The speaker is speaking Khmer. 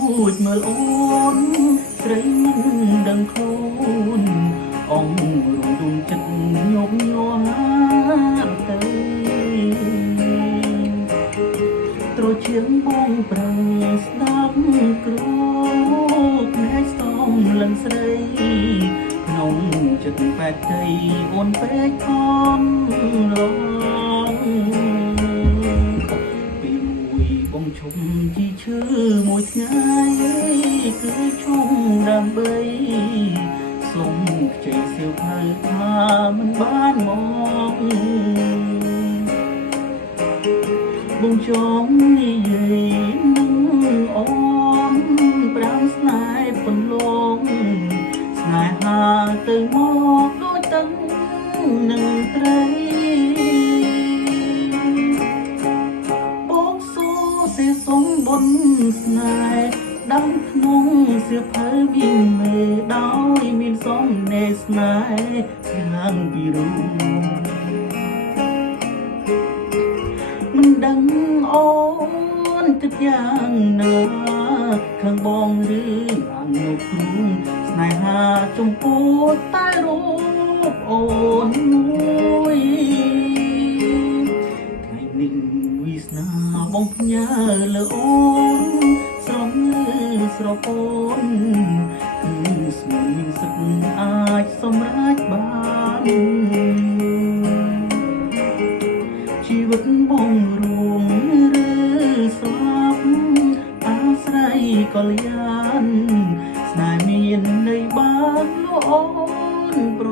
រួចមើលអូនស្រីមិនដឹងខ្លួនអង្គរំដួងចិត្តញប់ញ័រទៅត្រឈៀងបងប្រឹងស្ដាប់គ្រូភ្នែកសំលឹងស្រីក្នុងចិត្តបែកដីអូនពេកខំរងពេលមួយបងឈប់ជីឈឺមួយថ្ងៃគឺឈុំដើម្បីសុំខ្ចីសៀវភៅថាមិនបានមកបងចង់និយាយនឹងអូនប្រាំស្នេហ៍ពន្លងស្នេហាទៅមកដូចទឹកនឹងត្រីបងសូសេសុំបុណ្យស្នេហ៍ដាំក្នុងសៀវភៅមានមេដោយមានសំនេស្នេហ៍យ៉ាងពីរោមិនដឹងអូនគិតយ៉ាងណាខាងបងឬអានុគ្រូស្នេហាចំពោះតែរូបអូនមួយថ្ងៃនេះវាសនាបងផ្ញើលើអូនស្រងលើស្រពោនគឺស្មានមានសឹកអាចសម្រេចបានជីវិតបងរួមឬស្លាប់អាស្រ័យកល្យានស្នេហ៍មានន័យបានលោកអូនប្រ